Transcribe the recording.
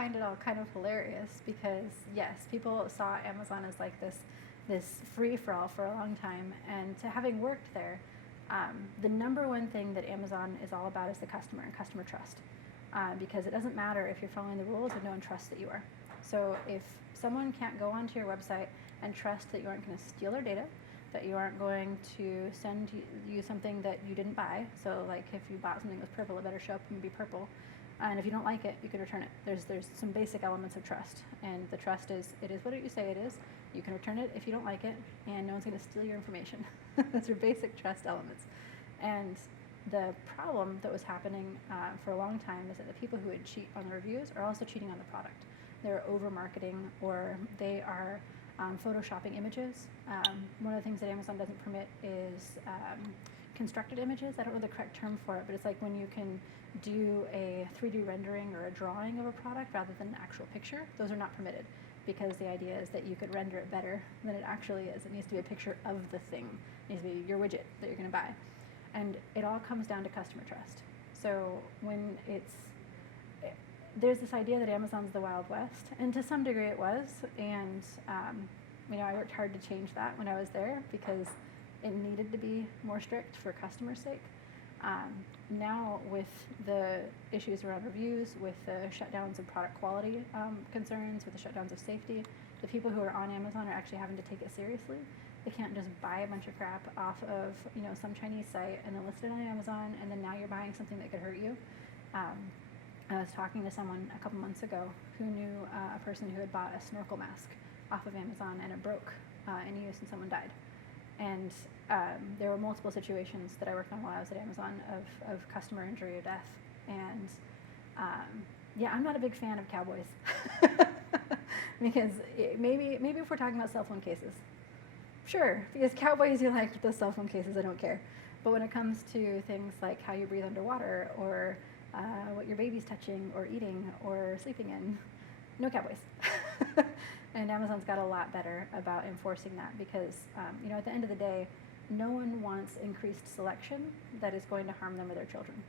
find it all kind of hilarious because, yes, people saw Amazon as like this free-for-all for a long time, and to having worked there, the number one thing that Amazon is all about is the customer and customer trust, because it doesn't matter if you're following the rules if no one trusts that you are. So if someone can't go onto your website and trust that you aren't going to steal their data, that you aren't going to send you something that you didn't buy, so like if you bought something that was purple, it better show up and be purple, and if you don't like it, you can return it. There's some basic elements of trust, and the trust is, it is what you say it is. You can return it if you don't like it, and no one's going to steal your information. Those are basic trust elements. And the problem that was happening for a long time is that the people who would cheat on the reviews are also cheating on the product. They're over marketing, or they are photoshopping images. One of the things that Amazon doesn't permit is constructed images. I don't know the correct term for it, but it's like when you can do a 3D rendering or a drawing of a product rather than an actual picture. Those are not permitted, because the idea is that you could render it better than it actually is. It needs to be a picture of the thing. It needs to be your widget that you're going to buy. And it all comes down to customer trust. So when there's this idea that Amazon's the Wild West, and to some degree it was, and I worked hard to change that when I was there because it needed to be more strict for customers' sake. Now with the issues around reviews, with the shutdowns of product quality concerns, with the shutdowns of safety, the people who are on Amazon are actually having to take it seriously. They can't just buy a bunch of crap off of some Chinese site and then list it on Amazon, and then now you're buying something that could hurt you. I was talking to someone a couple months ago who knew a person who had bought a snorkel mask off of Amazon, and it broke in use and someone died. And there were multiple situations that I worked on while I was at Amazon of customer injury or death. And I'm not a big fan of cowboys. Because maybe if we're talking about cell phone cases, sure, because cowboys, you like those cell phone cases, I don't care. But when it comes to things like how you breathe underwater, or what your baby's touching or eating or sleeping in, no cowboys. And Amazon's got a lot better about enforcing that, because at the end of the day, no one wants increased selection that is going to harm them or their children.